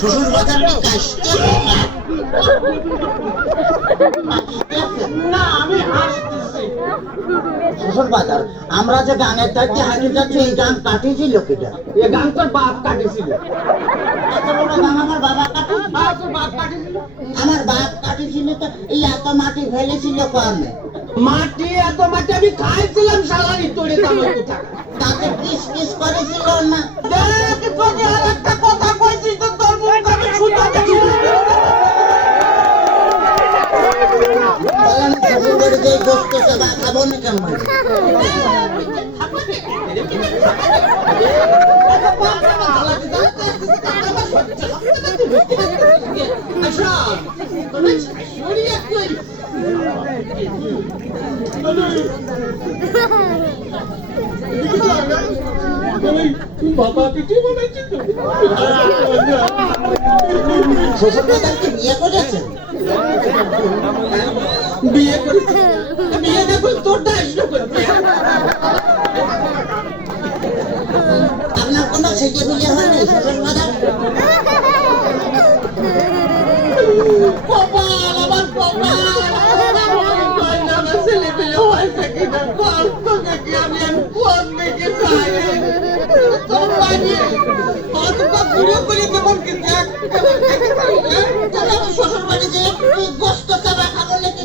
শ্বশুর বাজার কি কাশতে না আমি হাসতেছি। শ্বশুর বাজার আমরা যে গানের চাইতে হাঁটে যাচ্ছি এই গান কাটিয়েছিল কেটা? এ গান তোর বাপ কাটেছিল। এত বড় গান আমার বাবা কাটে? আর তোর বাপ কাটেছিল? আমার বাপ কাটিয়েছিল তো এই এত মাটি ফেলেছিল কমে। মাটি এত মাটি আমি খাইছিলাম সালারি তোরে দামের কথা। তাতে কিস কিস করেছিল না? দেখ তোকে আর একটা কথা কইছি তো তোর মুখ আমি শুনতে দেখি। বললাম শ্বশুর বাড়িতে গোস্ত চাবা খাবো না কেমন? আচ্ছা তুমি সরিয়ে কই বাবা কিছু বলেছি তো শ্বশুর বাজারকে বিয়ে করেছেন? বিয়ে করেছি বিয়ে দেখো তোরটা আসলো করতে আপনার কোনো ছেলে বিয়ে হয়নি শ্বশুর বাজার? কপাল আমার কপাল আমার ছেলে পেলে হয় থাকি না কষ্ট থেকে আমি কোন দিকে যাই তোর লাগে অতটা ঘুরে করে কেমন কি দেখ তাহলে আমি শ্বশুর বাড়িতে গোস্ত চাবা খাবো নাকি?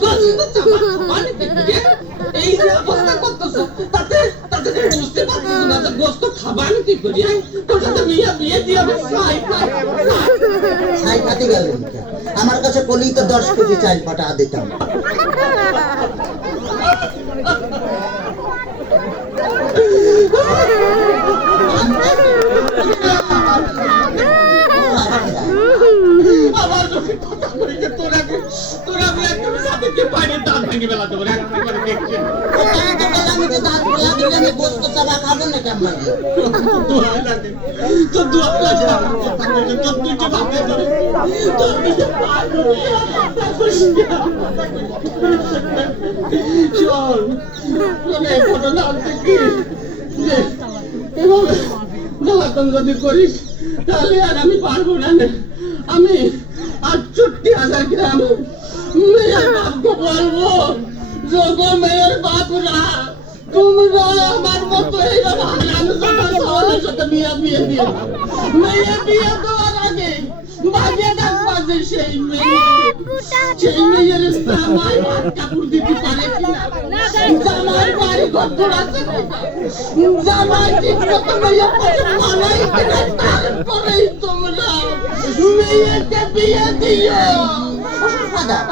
এই যে অবস্থা করতেছ তাতে তাতে বুঝতে পারছিস না যে গোস্ত খাবার কি করি তোর সাথে বিয়ে দিয়ে আমি খাই ছাই খাতে গেলেন কে? আমার কাছে বলেই তো 10 কেজি চাল পাঠা দিতাম। আমার যদি কথা বলি যে তোরা আমি একদম সাথে কি পানি দাঁত ভেঙে বেলা দেবো একবার দেখছি আমি তো দাঁত ফেলা দিলে আমি গোস্ত চাবা খাবো না কেমন? দোয়া লাগে তো দোয়া লাগে তো দুটো ভাবে ধরে তো দুটো চল মানে ঘটনা হচ্ছে কি যে এভাবে জ্বালাতন যদি করিস তাহলে আর আমি পারবো না আমি 68,000 গ্রাম মেয়ের বাপকে বলবো যোগ মেয়ের বাপরা তোমরা আমার মতো এইরকম হারাম সবার সাথে বিয়ে দিও মেয়ে বিয়ে দেওয়ার আগে বাজে ডাকবা যে সেই মেয়ের জামাই ভাত কাপড় দিতে পারে কিনা জামাই বাড়ি ঘর আছে জামাই ঠিক মতো মেয়ে পছন্দ মানাই কিনা তারপরেই তোমরা মেয়েকে বিয়ে দিও শ্বশুর বাজার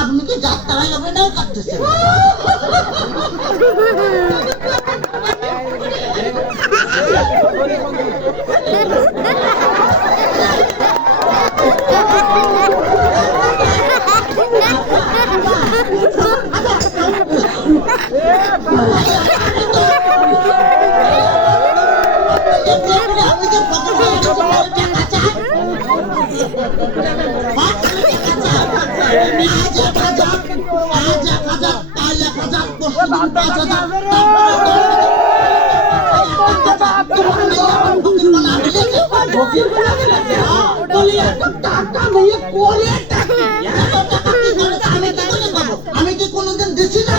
আপনি কি যাত্রায় অভিনয় করতেছেন? আপনি যে ফটো আমি কি কোনোদিন দিচ্ছি না?